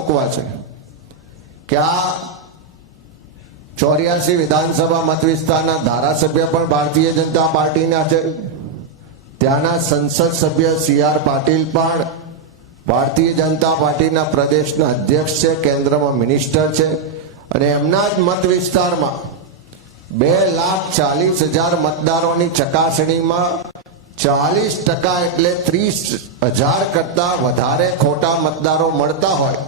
મૂકવા છે કે આ 84 વિધાનસભા મત વિસ્તારના ધારાસભ્ય પણ ભારતીય જનતા પાર્ટીના છે, ત્યાંના સંસદ સભ્ય CR પાટીલ પણ ભારતીય જનતા પાર્ટીના પ્રદેશના અધ્યક્ષ છે, કેન્દ્રમાં મિનિસ્ટર છે, અને એમના જ મત વિસ્તારમાં 2,40,000 મતદારોની ચકાસણીમાં 40% એટલે 30,000 કરતા વધારે ખોટા મતદારો મળતા હોય,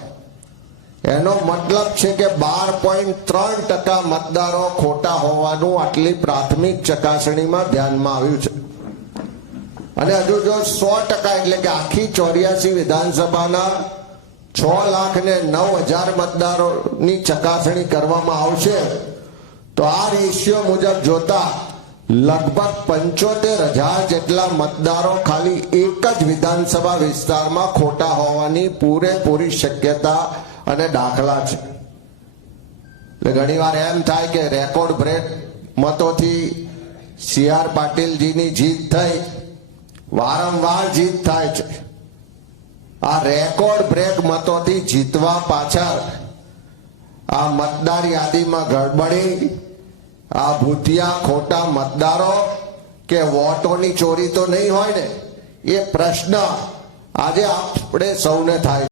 એનો મતલબ છે કે 12.3% મતદારો ખોટા હોવાનું આટલી પ્રાથમિક ચકાસણીમાં ધ્યાનમાં આવ્યું છે. અને હજુ જો 100% એટલે કે આખી 84 વિધાનસભાના 6,09,000 મતદારોની ચકાસણી કરવામાં આવશે તો આ રેશિયો મુજબ જોતા લગભગ 75,000 જેટલા મતદારો ખાલી એક જ વિધાનસભા વિસ્તારમાં ખોટા હોવાની પૂરેપૂરી શક્યતા અને દાખલા છે. એટલે ઘણીવાર એમ થાય કે રેકોર્ડ બ્રેક મતોથી CR પાટીલજીની જીત થઈ, વારંવાર જીત થાય છે. આ રેકોર્ડ બ્રેક મતોથી જીતવા પાછળ આ મતદાર યાદીમાં ગડબડી, આ ભૂતિયા ખોટા મતદારો કે વોટોની ચોરી તો નહીં હોય ને, એ પ્રશ્ન આજે આપણે સૌને થાય.